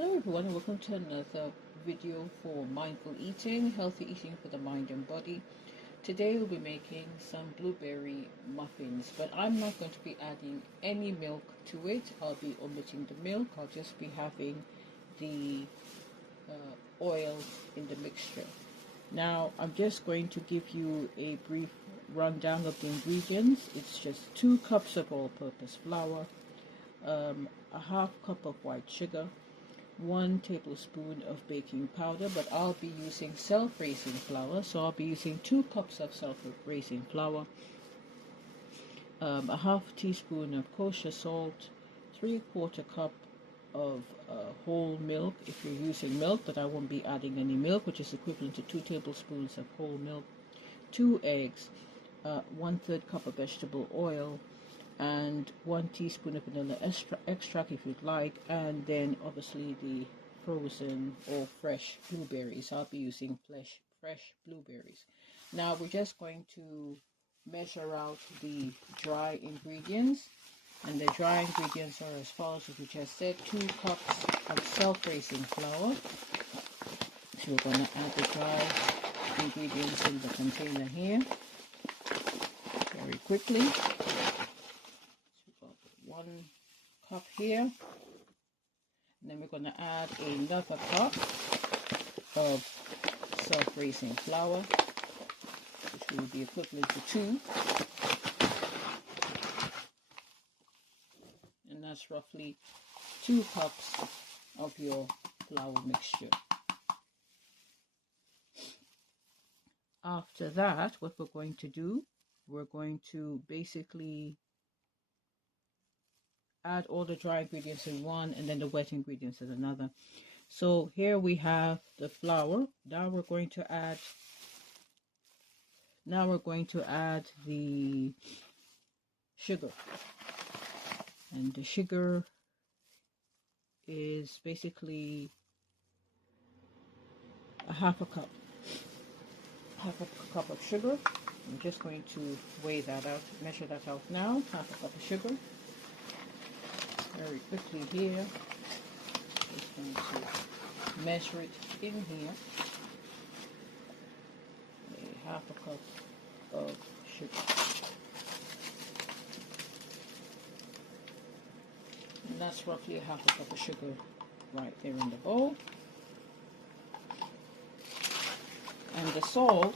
Hello everyone and welcome to another video for mindful eating, healthy eating for the mind and body. Today we'll be making some blueberry muffins, but I'm not going to be adding any milk to it. I'll be omitting the milk. I'll just be having the oil in the mixture. Now I'm just going to give you a brief rundown of the ingredients. It's just 2 cups of all-purpose flour, a half cup of white sugar, 1 tablespoon of baking powder, but I'll be using self-raising flour, so I'll be using 2 cups of self-raising flour, a half teaspoon of kosher salt, 3/4 cup of whole milk if you're using milk, but I won't be adding any milk, which is equivalent to 2 tablespoons of whole milk, 2 eggs, 1/3 cup of vegetable oil, and 1 teaspoon of vanilla extract if you'd like, and then obviously the frozen or fresh blueberries. I'll be using fresh blueberries. Now we're just going to measure out the dry ingredients, and the dry ingredients are as follows, as we just said: 2 cups of self-raising flour. So we're going to add the dry ingredients in the container here very quickly. 1 cup here, and then we're going to add another cup of self-raising flour, which will be equivalent to 2, and that's roughly 2 cups of your flour mixture. After that, what we're going to do, we're going to basically add all the dry ingredients in one and then the wet ingredients in another. So here we have the flour. Now we're going to add the sugar, and the sugar is basically a half a cup of sugar. I'm just going to weigh that out, measure that out now. Half a cup of sugar. Very quickly here, just going to measure it in here, a half a cup of sugar, and that's roughly a half a cup of sugar right there in the bowl. And the salt,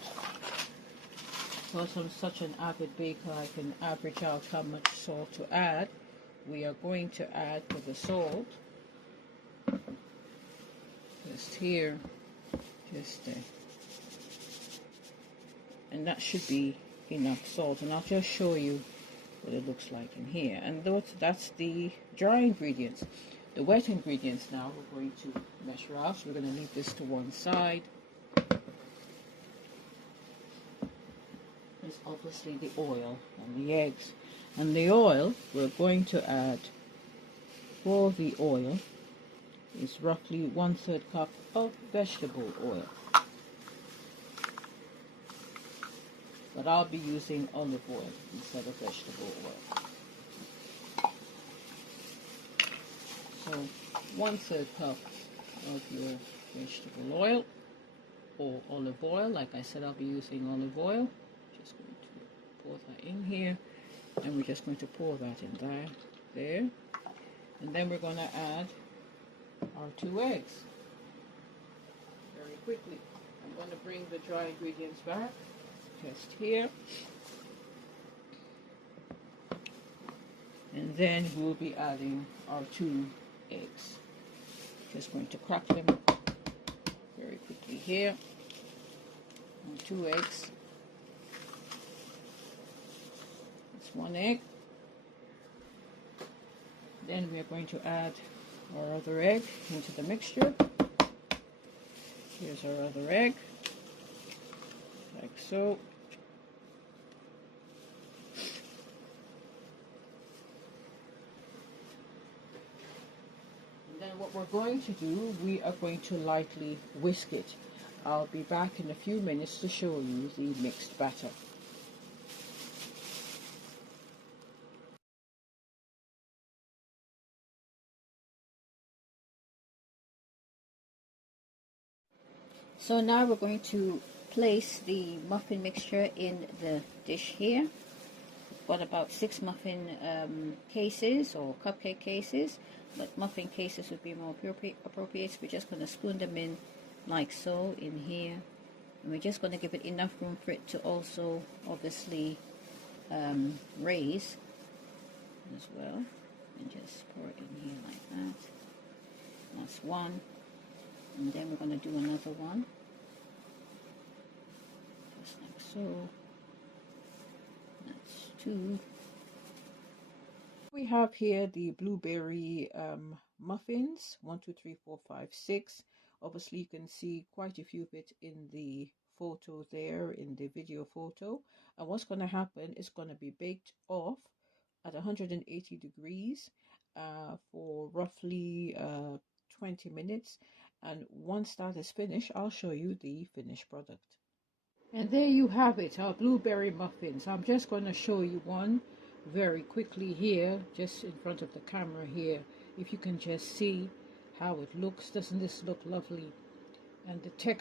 because I'm such an avid baker, I can average out how much salt to add. We are going to add for the salt, just here, just there, and that should be enough salt, and I'll just show you what it looks like in here. And that's the dry ingredients. The wet ingredients now we're going to measure out, so we're going to leave this to one side. There's obviously the oil and the eggs. And the oil we're going to add, for the oil, is roughly 1/3 cup of vegetable oil. But I'll be using olive oil instead of vegetable oil. So 1/3 cup of your vegetable oil or olive oil. Like I said, I'll be using olive oil. Just going to pour that in here. And we're just going to pour that in there, and then we're going to add our 2 eggs very quickly. I'm going to bring the dry ingredients back, just here, and then we'll be adding our 2 eggs. Just going to crack them very quickly here, and 2 eggs. 1 egg. Then we are going to add our other egg into the mixture. Here's our other egg, like so. And then what we're going to do, we are going to lightly whisk it. I'll be back in a few minutes to show you the mixed batter. So now we're going to place the muffin mixture in the dish here. We've got about 6 muffin cases or cupcake cases, but muffin cases would be more appropriate. So we're just going to spoon them in like so in here, and we're just going to give it enough room for it to also obviously raise as well, and just pour it in here like that. That's one, and then we're going to do another one just like so. That's 2. We have here the blueberry muffins, 1, 2, 3, 4, 5, 6. Obviously you can see quite a few of it in the photo there, in the video photo. And what's going to happen is going to be baked off at 180 degrees for roughly 20 minutes. And once that is finished, I'll show you the finished product. And there you have it, our blueberry muffins. I'm just going to show you one very quickly here, just in front of the camera here. If you can just see how it looks. Doesn't this look lovely? And the texture